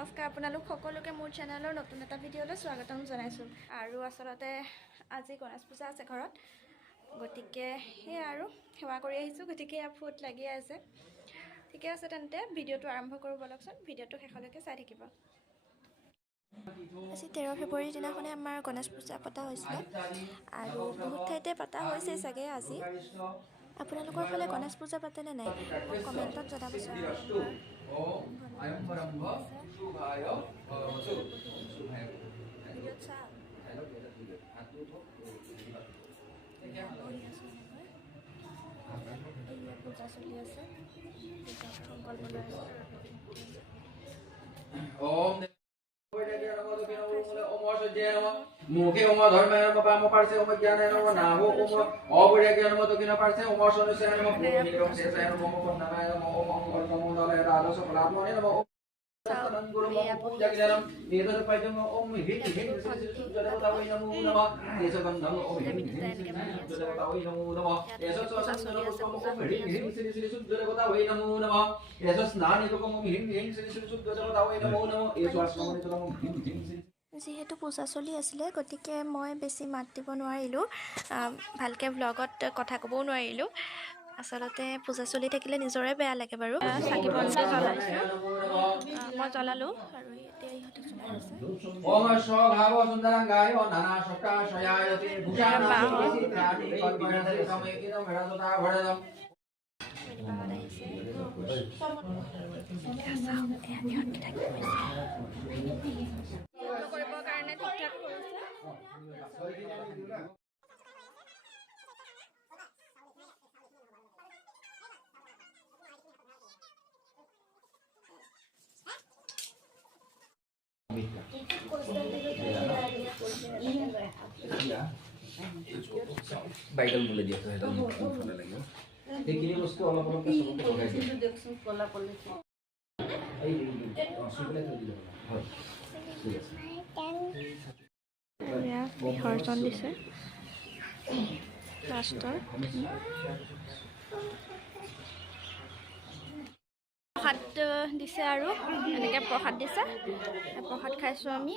নমস্কাৰ আপোনালোক সকলোকে মোৰ চেনেলৰ নতুন এটা ভিডিঅ'লৈ স্বাগতম জনাইছোঁ। আৰু আচলতে আজি গণেশ পূজা আছে ঘৰত, গতিকে সেয়া আৰু সেৱা কৰি আহিছোঁ। গতিকে ফুট লাগি আছে। ঠিকে আছে, তেন্তে ভিডিঅ'টো আৰম্ভ কৰোঁ বলকচোন। ভিডিঅ'টো শেষলৈকে চাই থাকিব। আজি 13 ফেব্ৰুৱাৰীৰ দিনাখনে আমাৰ গণেশ পূজা পতা হৈছিলে আৰু বহুত ঠাইতে পতা হৈছে চাগে। আজি আপোনালোকৰ ফালে গণেশ পূজা পাতেনে নাই মোক কমেণ্টত জনাবচোন। পূজা চলি আছে, সংকল্প লৈ আছে। মুখে ওম ধর্মায় নমঃ পাম পার্শ্বে ওম জ্ঞানায় নমঃ নাভো ওম অবৈরাগ্য নমঃ দক্ষিণ পার্শ্বে ওম সনুসায় নমঃ নিরং শেষায় নমঃ পন্নামায় নমঃ ওম অঙ্গলকমোদলয় রাধস ফলাত্মনে নমঃ ওম গুরুম ওম জাগিরাম এতদ পাইজং ওম হিং হিং জড়বতাবৈ নমো নমঃ এসগন্ধং ওম হিং হিং জড়বতাবৈ নমো নমঃ এসসসন্দন ওম হিং হিং শ্রী শ্রী জড়বতাবৈ নমো নমঃ এসস্নানিকম ওম হিং হিং শ্রী শ্রী জড়বতাবৈ নমো নমঃ এসস্নানিকম ওম হিং হিং শ্রী। যিহেতু পূজা চলি আছিলে, গতিকে মই বেছি মাত দিব নোৱাৰিলোঁ, ভালকৈ ভ্লগত কথা ক'বও নোৱাৰিলোঁ। আচলতে পূজা চলি থাকিলে নিজৰে বেয়া লাগে বাৰু। চাকি বন্তি জ্বলাইছোঁ, মই জ্বলালোঁ আৰু এতিয়া ইহঁতে জ্বলাই আছে। ওম স্বভাব সুন্দৰাঙ্গায় নানা সপ্তাশয়ায়তে ভূষাণাতি প্ৰাণী কল্পনাতে সমেকিতম ৰজতা ভৰদম কৰিবৰ কাৰণে ঠিক ঠাক কৰিছে। বাইডাল বলে দিয়া তো এটা ফলে লাগিব এইখিনি বস্তু অলপ অলপ সবকে লগাই দিয়া দেখছুন কলা পলিছে এই অসুবিধা কৰি দিব হয় ঠিক আছে। এয়া বিসৰ্জন দিছে লাষ্টৰ। প্ৰসাদ দিছে আৰু এনেকৈ প্ৰসাদ দিছে। প্ৰসাদ খাইছোঁ আমি।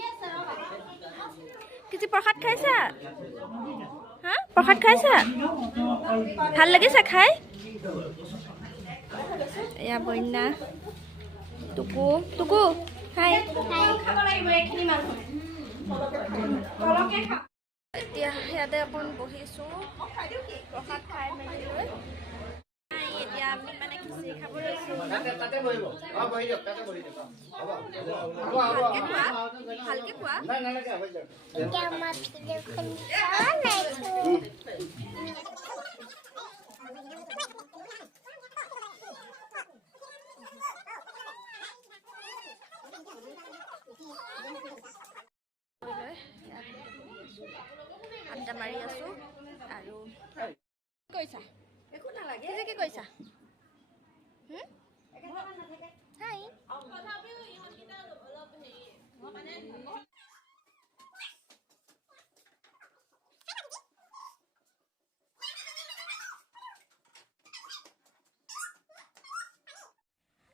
কিছু প্ৰসাদ খাইছা? হা, প্ৰসাদ খাইছা? ভাল লাগিছে খাই? এয়া বন্যা, টুকু টুকু হাই। এতিয়া ইয়াতে অকণ বহিছোঁ প্ৰসাদ খাই মেলি লৈ। এতিয়া আমি মানে খিচিৰি খাব লৈছোঁ। ভালকে কোৱা। আড্ডা মাৰি আছোঁ আৰু কৈছা একো নালাগে। কি কৈছা? হাই।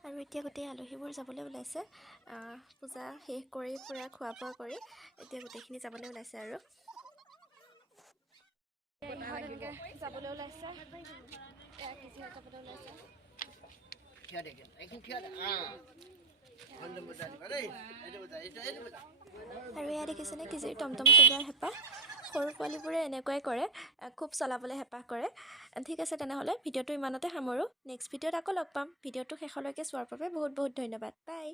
আৰু এতিয়া গোটেই আলহীবোৰ যাবলৈ ওলাইছে। পূজা শেষ কৰি পূৰা খোৱা বোৱা কৰি এতিয়া গোটেইখিনি যাবলৈ ওলাইছে আৰু যাবলৈ ওলাইছে। আৰু এয়া দেখিছেনে খিচিৰি টমটম চলোৱাৰ হেঁপাহ। সৰু পোৱালীবোৰে এনেকুৱাই কৰে, খুব চলাবলৈ হেঁপাহ কৰে। ঠিক আছে, তেনেহ'লে ভিডিঅ'টো ইমানতে সামৰোঁ। নেক্সট ভিডিঅ'ত আকৌ লগ পাম। ভিডিঅ'টো শেষলৈকে চোৱাৰ বাবে বহুত বহুত ধন্যবাদ। বাই।